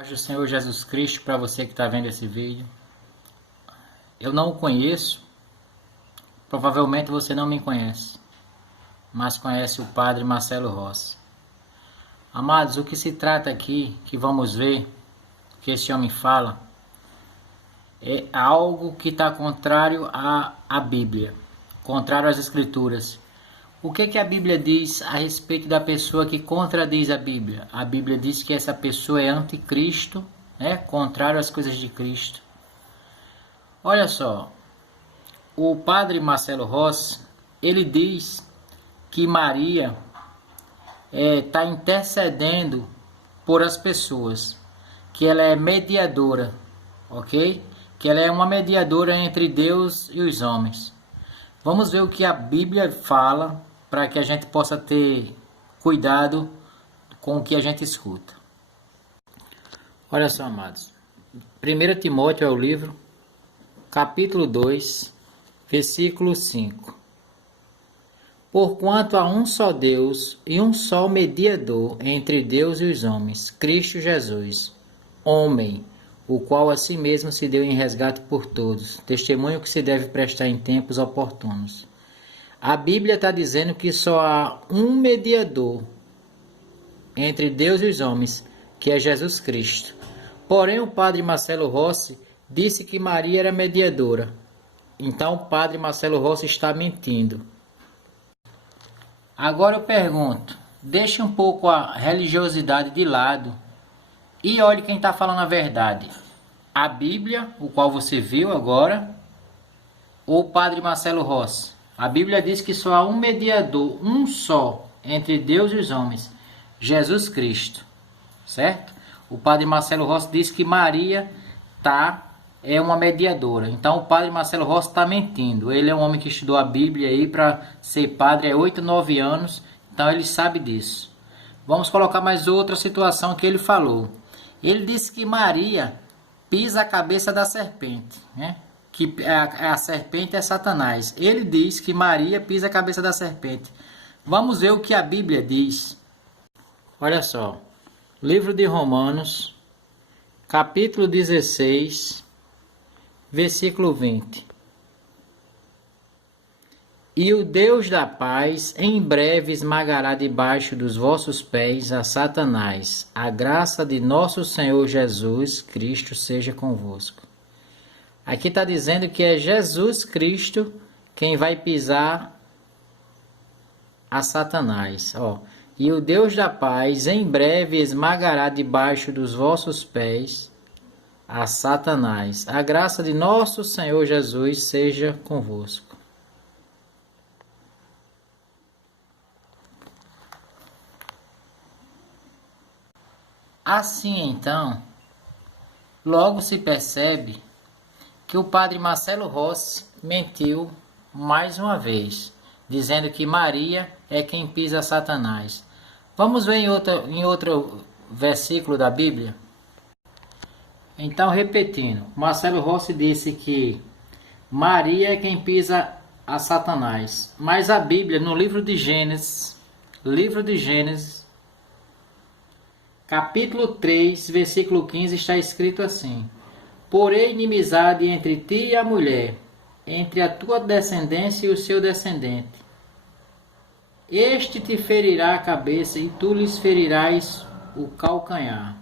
Paz do Senhor Jesus Cristo para você que está vendo esse vídeo. Eu não o conheço, provavelmente você não me conhece, mas conhece o Padre Marcelo Rossi. Amados, o que se trata aqui, que vamos ver, que esse homem fala, é algo que está contrário à Bíblia, contrário às Escrituras. O que a Bíblia diz a respeito da pessoa que contradiz a Bíblia? A Bíblia diz que essa pessoa é anticristo, contrário às coisas de Cristo. Olha só, o Padre Marcelo Rossi, ele diz que Maria está intercedendo por as pessoas, que ela é mediadora, ok? Que ela é uma mediadora entre Deus e os homens. Vamos ver o que a Bíblia fala, para que a gente possa ter cuidado com o que a gente escuta. Olha só, amados. 1 Timóteo é o livro, capítulo 2, versículo 5. Porquanto há um só Deus e um só mediador entre Deus e os homens, Cristo Jesus, homem, o qual a si mesmo se deu em resgate por todos, testemunho que se deve prestar em tempos oportunos. A Bíblia está dizendo que só há um mediador entre Deus e os homens, que é Jesus Cristo. Porém, o Padre Marcelo Rossi disse que Maria era mediadora. Então, o Padre Marcelo Rossi está mentindo. Agora eu pergunto, deixe um pouco a religiosidade de lado e olhe quem está falando a verdade. A Bíblia, o qual você viu agora, ou o Padre Marcelo Rossi? A Bíblia diz que só há um mediador, um só, entre Deus e os homens, Jesus Cristo, certo? O Padre Marcelo Rossi diz que Maria é uma mediadora. Então o Padre Marcelo Rossi está mentindo. Ele é um homem que estudou a Bíblia aí para ser padre há 8, 9 anos, então ele sabe disso. Vamos colocar mais outra situação que ele falou. Ele disse que Maria pisa a cabeça da serpente, que a serpente é Satanás. Ele diz que Maria pisa a cabeça da serpente. Vamos ver o que a Bíblia diz. Olha só, livro de Romanos, capítulo 16, versículo 20. E o Deus da paz em breve esmagará debaixo dos vossos pés a Satanás. A graça de nosso Senhor Jesus Cristo seja convosco. Aqui está dizendo que é Jesus Cristo quem vai pisar a Satanás. E o Deus da paz em breve esmagará debaixo dos vossos pés a Satanás. A graça de nosso Senhor Jesus seja convosco. Assim então, logo se percebe que o Padre Marcelo Rossi mentiu mais uma vez, dizendo que Maria é quem pisa Satanás. Vamos ver em outro versículo da Bíblia? Então, repetindo, Marcelo Rossi disse que Maria é quem pisa a Satanás. Mas a Bíblia, no livro de Gênesis, capítulo 3, versículo 15, está escrito assim: porém inimizade entre ti e a mulher, entre a tua descendência e o seu descendente. Este te ferirá a cabeça e tu lhes ferirás o calcanhar.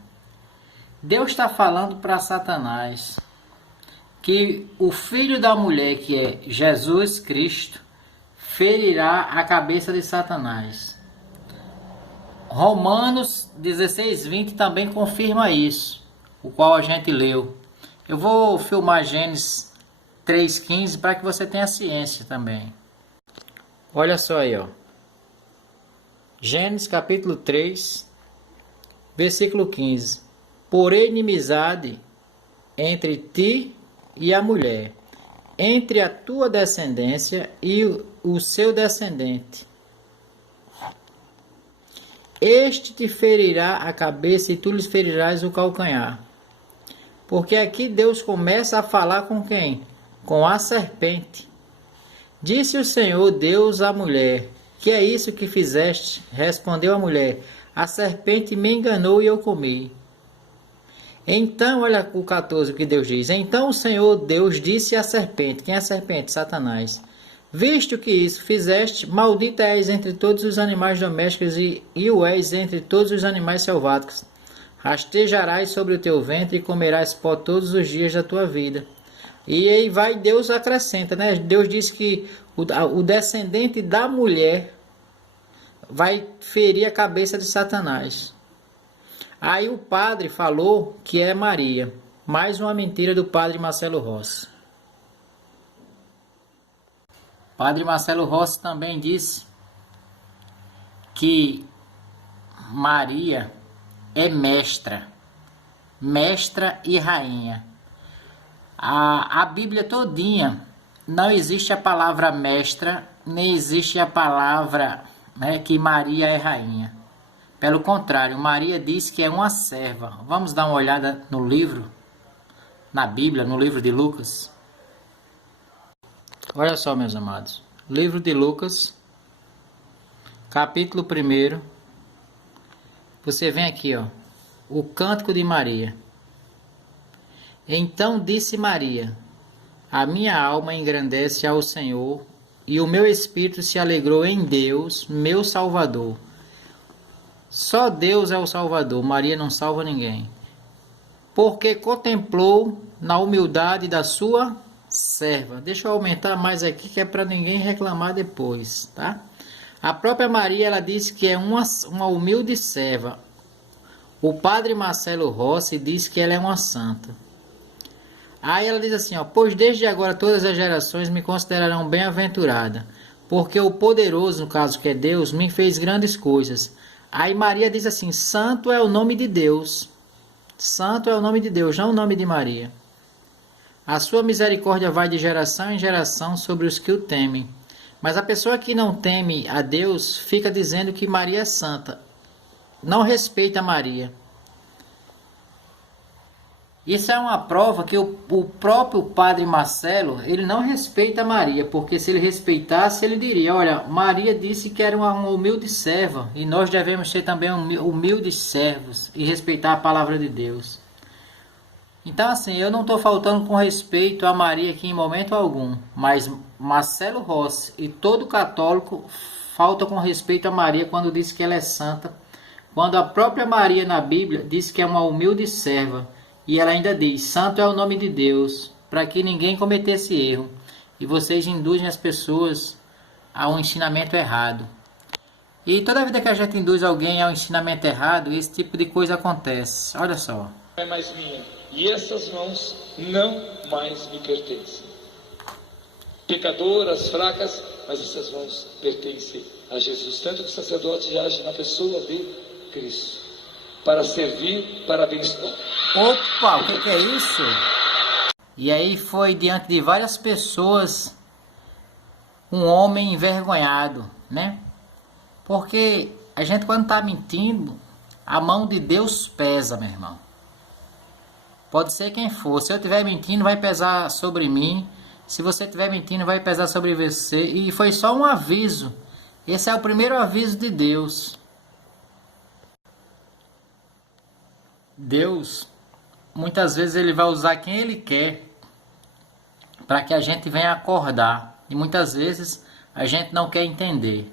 Deus está falando para Satanás que o filho da mulher, que é Jesus Cristo, ferirá a cabeça de Satanás. Romanos 16:20 também confirma isso, o qual a gente leu. Eu vou filmar Gênesis 3:15 para que você tenha ciência também. Olha só aí, Gênesis capítulo 3, versículo 15. Porém inimizade entre ti e a mulher, entre a tua descendência e o seu descendente. Este te ferirá a cabeça e tu lhes ferirás o calcanhar. Porque aqui Deus começa a falar com quem? Com a serpente. Disse o Senhor Deus à mulher: que é isso que fizeste? Respondeu a mulher: a serpente me enganou e eu comi. Então, olha o 14, o que Deus diz. Então o Senhor Deus disse à serpente. Quem é a serpente? Satanás. Visto que isso fizeste, maldita és entre todos os animais domésticos e o és entre todos os animais selváticos. Rastejarás sobre o teu ventre e comerás pó todos os dias da tua vida. E aí vai, Deus acrescenta, né? Deus diz que o descendente da mulher vai ferir a cabeça de Satanás. Aí o padre falou que é Maria. Mais uma mentira do padre Marcelo Rossi. Padre Marcelo Rossi também disse que Maria é mestra e rainha. A Bíblia todinha não existe a palavra mestra, nem existe a palavra, né, que Maria é rainha. Pelo contrário, Maria diz que é uma serva. Vamos dar uma olhada no livro, na Bíblia, no livro de Lucas. Olha só, meus amados. Livro de Lucas, capítulo 1. Você vem aqui, ó. O cântico de Maria. Então disse Maria: a minha alma engrandece ao Senhor, e o meu espírito se alegrou em Deus, meu Salvador. Só Deus é o Salvador, Maria não salva ninguém. Porque contemplou na humildade da sua serva. Deixa eu aumentar mais aqui, que é para ninguém reclamar depois, tá? A própria Maria, ela disse que é uma humilde serva. O padre Marcelo Rossi diz que ela é uma santa. Aí ela diz assim, ó: pois desde agora todas as gerações me considerarão bem-aventurada, porque o poderoso, no caso que é Deus, me fez grandes coisas. Aí Maria diz assim: santo é o nome de Deus. Santo é o nome de Deus, não o nome de Maria. A sua misericórdia vai de geração em geração sobre os que o temem. Mas a pessoa que não teme a Deus fica dizendo que Maria é santa. Não respeita Maria. Isso é uma prova que o próprio padre Marcelo, ele não respeita Maria, porque se ele respeitasse, ele diria: olha, Maria disse que era uma humilde serva, e nós devemos ser também humildes servos e respeitar a palavra de Deus. Então, assim, eu não estou faltando com respeito a Maria aqui em momento algum, mas Marcelo Rossi e todo católico falta com respeito a Maria quando diz que ela é santa, quando a própria Maria na Bíblia diz que é uma humilde serva. E ela ainda diz: santo é o nome de Deus, para que ninguém cometesse erro. E vocês induzem as pessoas a um ensinamento errado. E toda vida que a gente induz alguém ao ensinamento errado, esse tipo de coisa acontece. Olha só. É mais minha, e essas mãos não mais me pertencem. Pecadoras, fracas, mas essas mãos pertencem a Jesus. Tanto que o sacerdote age na pessoa de Cristo, para servir, para abençoar. Opa, o que é isso? E aí foi diante de várias pessoas um homem envergonhado, né? Porque a gente, quando está mentindo, a mão de Deus pesa, meu irmão. Pode ser quem for. Se eu estiver mentindo, vai pesar sobre mim. Se você estiver mentindo, vai pesar sobre você. E foi só um aviso. Esse é o primeiro aviso de Deus. Deus, muitas vezes, ele vai usar quem ele quer para que a gente venha acordar. E muitas vezes a gente não quer entender.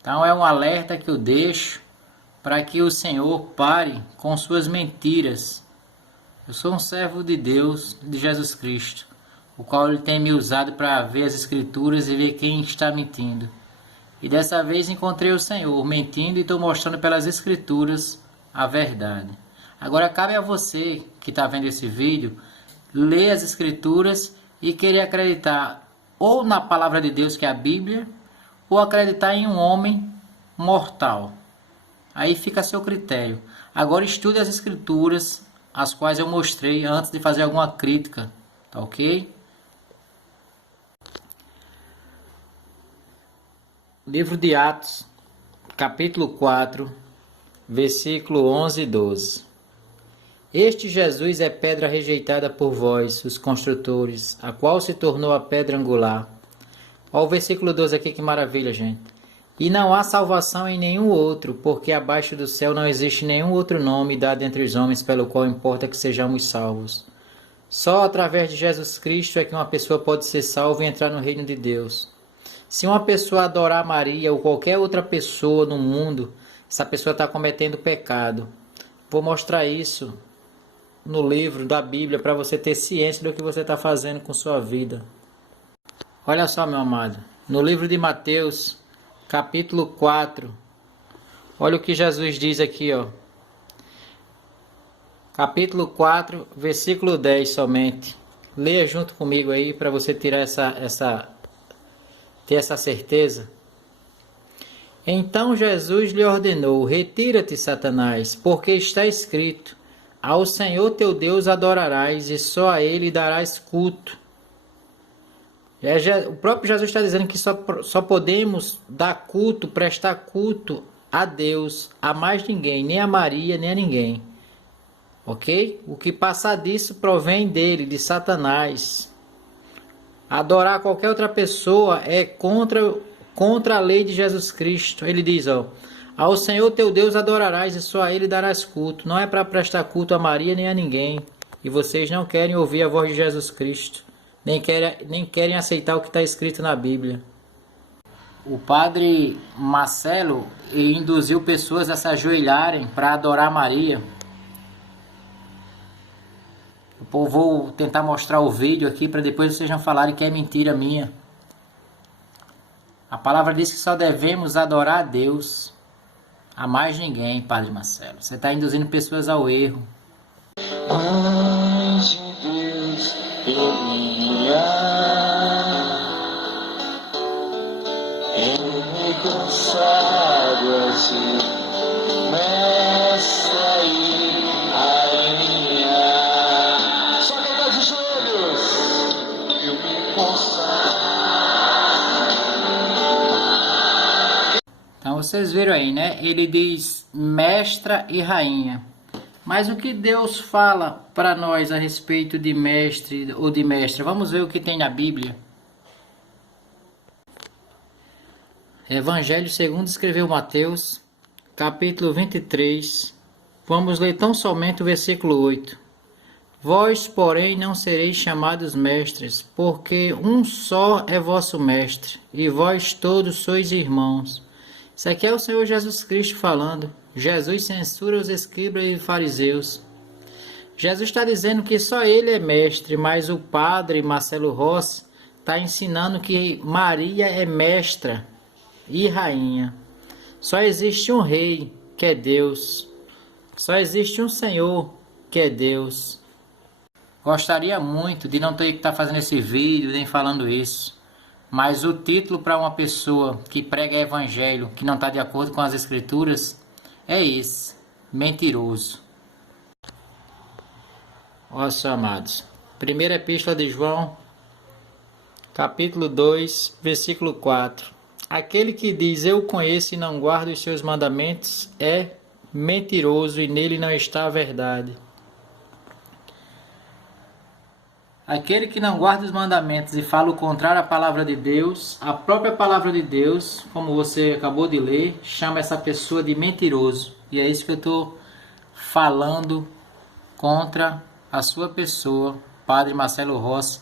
Então é um alerta que eu deixo para que o Senhor pare com suas mentiras. Eu sou um servo de Deus, de Jesus Cristo, o qual ele tem me usado para ver as Escrituras e ver quem está mentindo. E dessa vez encontrei o Senhor mentindo e estou mostrando pelas Escrituras a verdade. Agora cabe a você que está vendo esse vídeo ler as Escrituras e querer acreditar ou na palavra de Deus, que é a Bíblia, ou acreditar em um homem mortal. Aí fica a seu critério. Agora estude as Escrituras, as quais eu mostrei antes de fazer alguma crítica, tá ok? Livro de Atos, capítulo 4, versículo 11 e 12. Este Jesus é pedra rejeitada por vós, os construtores, a qual se tornou a pedra angular. Olha o versículo 12 aqui, que maravilha, gente. E não há salvação em nenhum outro, porque abaixo do céu não existe nenhum outro nome dado entre os homens pelo qual importa que sejamos salvos. Só através de Jesus Cristo é que uma pessoa pode ser salva e entrar no reino de Deus. Se uma pessoa adorar Maria ou qualquer outra pessoa no mundo, essa pessoa está cometendo pecado. Vou mostrar isso no livro da Bíblia para você ter ciência do que você está fazendo com sua vida. Olha só, meu amado, no livro de Mateus, capítulo 4, olha o que Jesus diz aqui, ó. Capítulo 4, versículo 10 somente. Leia junto comigo aí para você tirar ter essa certeza. Então Jesus lhe ordenou: retira-te, Satanás, porque está escrito: ao Senhor teu Deus adorarás e só a Ele darás culto. O próprio Jesus está dizendo que só podemos dar culto, prestar culto a Deus, a mais ninguém, nem a Maria, nem a ninguém. Ok? O que passar disso provém dele, de Satanás. Adorar qualquer outra pessoa é contra a lei de Jesus Cristo. Ele diz, ó: ao Senhor teu Deus adorarás e só a Ele darás culto. Não é para prestar culto a Maria nem a ninguém. E vocês não querem ouvir a voz de Jesus Cristo. Nem querem aceitar o que está escrito na Bíblia. O padre Marcelo induziu pessoas a se ajoelharem para adorar Maria. Eu vou tentar mostrar o vídeo aqui para depois vocês não falarem que é mentira minha. A palavra diz que só devemos adorar a Deus, a mais ninguém, Padre Marcelo. Você está induzindo pessoas ao erro. Mãe de Deus, eu me consagra a ti, mestra e rainha. Só cantar de joelhos, eu me consagro. Então vocês viram aí, né? Ele diz mestra e rainha. Mas o que Deus fala para nós a respeito de mestre ou de mestra? Vamos ver o que tem na Bíblia. Evangelho segundo escreveu Mateus, capítulo 23. Vamos ler tão somente o versículo 8. Vós, porém, não sereis chamados mestres, porque um só é vosso mestre, e vós todos sois irmãos. Isso aqui é o Senhor Jesus Cristo falando. Jesus censura os escribas e fariseus. Jesus está dizendo que só ele é mestre, mas o padre Marcelo Rossi está ensinando que Maria é mestra e rainha. Só existe um rei, que é Deus. Só existe um Senhor, que é Deus. Gostaria muito de não ter que estar fazendo esse vídeo, nem falando isso. Mas o título para uma pessoa que prega evangelho, que não está de acordo com as escrituras, é esse: mentiroso. Olha só, amados. Primeira epístola de João, capítulo 2, versículo 4. Aquele que diz eu conheço e não guarda os seus mandamentos é mentiroso e nele não está a verdade. Aquele que não guarda os mandamentos e fala o contrário à palavra de Deus, a própria palavra de Deus, como você acabou de ler, chama essa pessoa de mentiroso. E é isso que eu estou falando contra a sua pessoa, Padre Marcelo Rossi,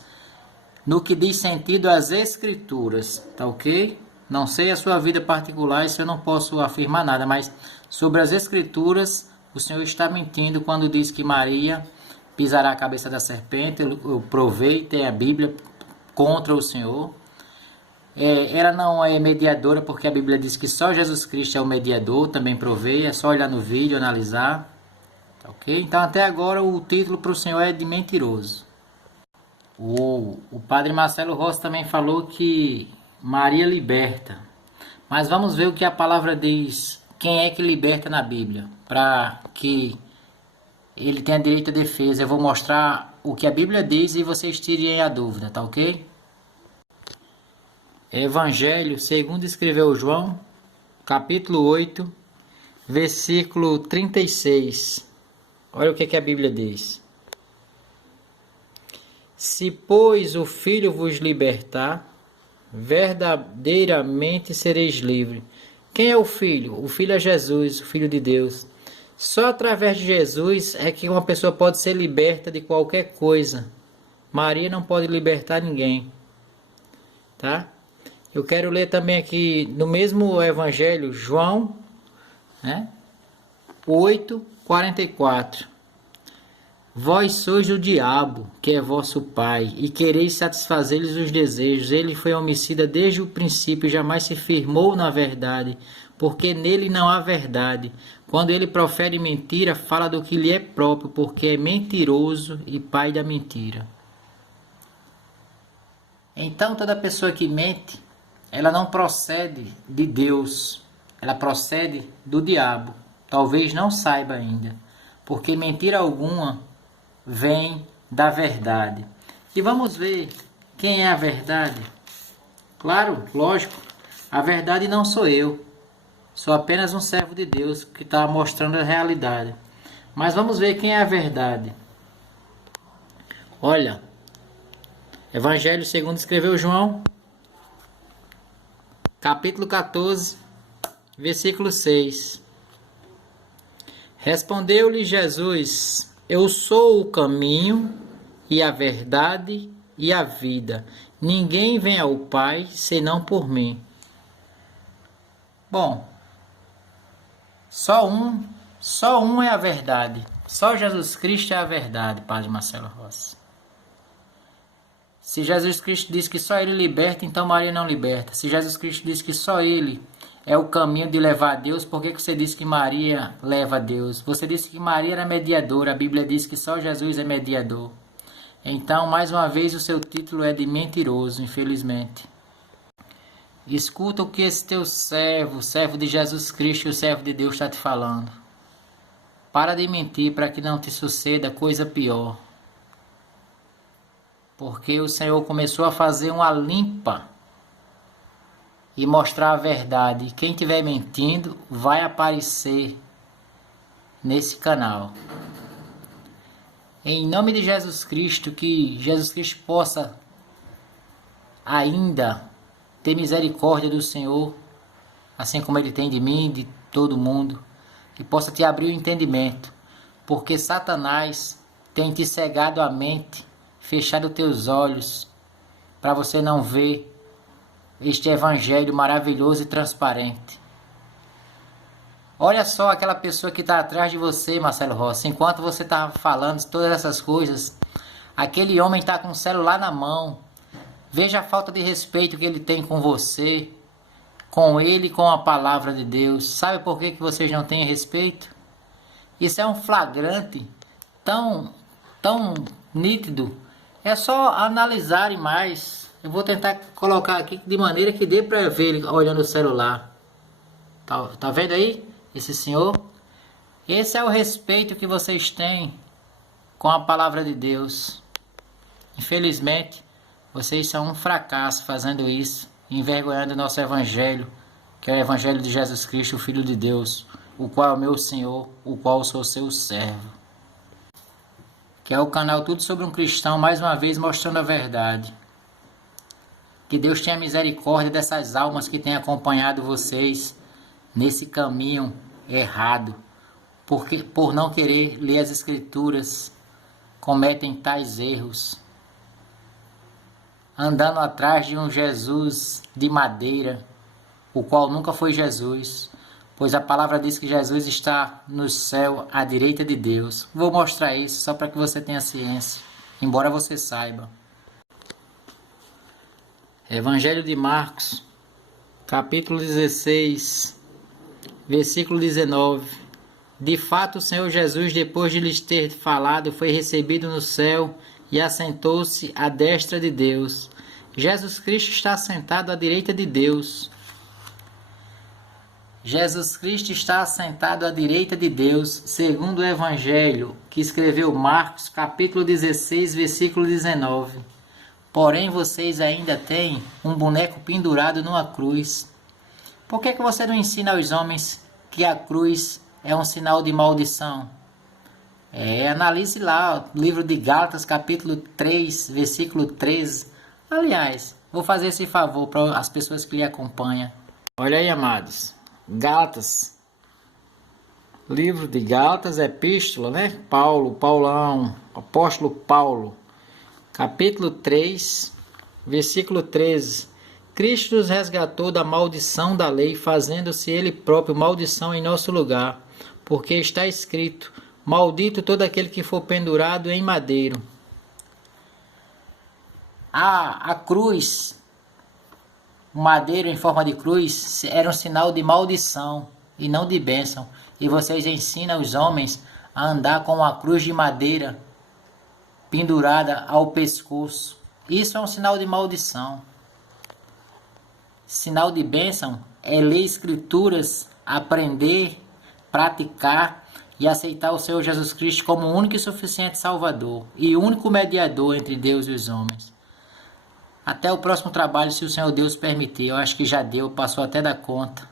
no que diz sentido às Escrituras, tá ok? Não sei a sua vida particular, isso eu não posso afirmar nada, mas sobre as Escrituras, o Senhor está mentindo quando diz que Maria pisará a cabeça da serpente. Eu provei, tem a Bíblia contra o Senhor. Ela não é mediadora, porque a Bíblia diz que só Jesus Cristo é o mediador, também provei, é só olhar no vídeo, analisar. Ok? Então até agora o título para o Senhor é de mentiroso. O Padre Marcelo Rossi também falou que Maria liberta. Mas vamos ver o que a palavra diz. Quem é que liberta na Bíblia? Para que ele tenha direito à defesa. Eu vou mostrar o que a Bíblia diz e vocês tirem a dúvida, tá ok? Evangelho segundo escreveu João, capítulo 8, versículo 36. Olha o que a Bíblia diz. Se, pois, o Filho vos libertar, verdadeiramente sereis livres. Quem é o Filho? O Filho é Jesus, o Filho de Deus. Só através de Jesus é que uma pessoa pode ser liberta de qualquer coisa. Maria não pode libertar ninguém. Tá? Eu quero ler também aqui no mesmo Evangelho, João, né? 8:44. Vós sois o diabo, que é vosso pai, e quereis satisfazer-lhes os desejos. Ele foi homicida desde o princípio e jamais se firmou na verdade, porque nele não há verdade. Quando ele profere mentira, fala do que lhe é próprio, porque é mentiroso e pai da mentira. Então toda pessoa que mente, ela não procede de Deus, ela procede do diabo. Talvez não saiba ainda, porque mentira alguma vem da verdade. E vamos ver quem é a verdade. Claro, lógico, a verdade não sou eu. Sou apenas um servo de Deus que está mostrando a realidade. Mas vamos ver quem é a verdade. Olha, Evangelho segundo escreveu João, capítulo 14, versículo 6. Respondeu-lhe Jesus: Eu sou o caminho e a verdade e a vida. Ninguém vem ao Pai senão por mim. Bom, só um é a verdade. Só Jesus Cristo é a verdade, Padre Marcelo Rossi. Se Jesus Cristo diz que só Ele liberta, então Maria não liberta. Se Jesus Cristo diz que só Ele é o caminho de levar a Deus, por que você disse que Maria leva a Deus? Você disse que Maria era mediadora, a Bíblia diz que só Jesus é mediador. Então, mais uma vez, o seu título é de mentiroso, infelizmente. Escuta o que esse teu servo de Jesus Cristo e o servo de Deus está te falando. Para de mentir para que não te suceda coisa pior. Porque o Senhor começou a fazer uma limpa e mostrar a verdade. Quem estiver mentindo vai aparecer nesse canal. Em nome de Jesus Cristo, que Jesus Cristo possa ainda ter misericórdia do Senhor, assim como Ele tem de mim, de todo mundo, e possa te abrir o entendimento, porque Satanás tem te cegado a mente, fechado teus olhos, para você não ver este evangelho maravilhoso e transparente. Olha só aquela pessoa que está atrás de você, Marcelo Rossi. Enquanto você está falando todas essas coisas, aquele homem está com o celular na mão. Veja a falta de respeito que ele tem com você, com ele e com a palavra de Deus. Sabe por que vocês não têm respeito? Isso é um flagrante tão nítido. É só analisarem mais. Eu vou tentar colocar aqui de maneira que dê para ver ele olhando o celular. Tá vendo aí? Esse senhor? Esse é o respeito que vocês têm com a palavra de Deus. Infelizmente, vocês são um fracasso fazendo isso, envergonhando o nosso evangelho, que é o evangelho de Jesus Cristo, o Filho de Deus, o qual é o meu Senhor, o qual sou seu servo. Que é o canal Tudo Sobre um Cristão, mais uma vez mostrando a verdade. Que Deus tenha misericórdia dessas almas que têm acompanhado vocês nesse caminho errado, porque por não querer ler as Escrituras, cometem tais erros, andando atrás de um Jesus de madeira, o qual nunca foi Jesus, pois a palavra diz que Jesus está no céu à direita de Deus. Vou mostrar isso só para que você tenha ciência, embora você saiba. Evangelho de Marcos, capítulo 16, versículo 19. De fato, o Senhor Jesus, depois de lhes ter falado, foi recebido no céu e assentou-se à destra de Deus. Jesus Cristo está assentado à direita de Deus. Jesus Cristo está assentado à direita de Deus, segundo o Evangelho que escreveu Marcos, capítulo 16, versículo 19. Porém, vocês ainda têm um boneco pendurado numa cruz. Por que você não ensina aos homens que a cruz é um sinal de maldição? Analise lá o livro de Gálatas, capítulo 3, versículo 13. Aliás, vou fazer esse favor para as pessoas que lhe acompanham. Olha aí, amados. Gálatas. Livro de Gálatas, epístola, né? Paulão, apóstolo Paulo. Capítulo 3, versículo 13. Cristo nos resgatou da maldição da lei, fazendo-se Ele próprio maldição em nosso lugar, porque está escrito: maldito todo aquele que for pendurado em madeiro. A cruz, o madeiro em forma de cruz, era um sinal de maldição e não de bênção. E vocês ensinam os homens a andar com a cruz de madeira pendurada ao pescoço. Isso é um sinal de maldição. Sinal de bênção é ler escrituras, aprender, praticar e aceitar o Senhor Jesus Cristo como o único e suficiente Salvador e único mediador entre Deus e os homens. Até o próximo trabalho, se o Senhor Deus permitir. Eu acho que já deu, passou até da conta.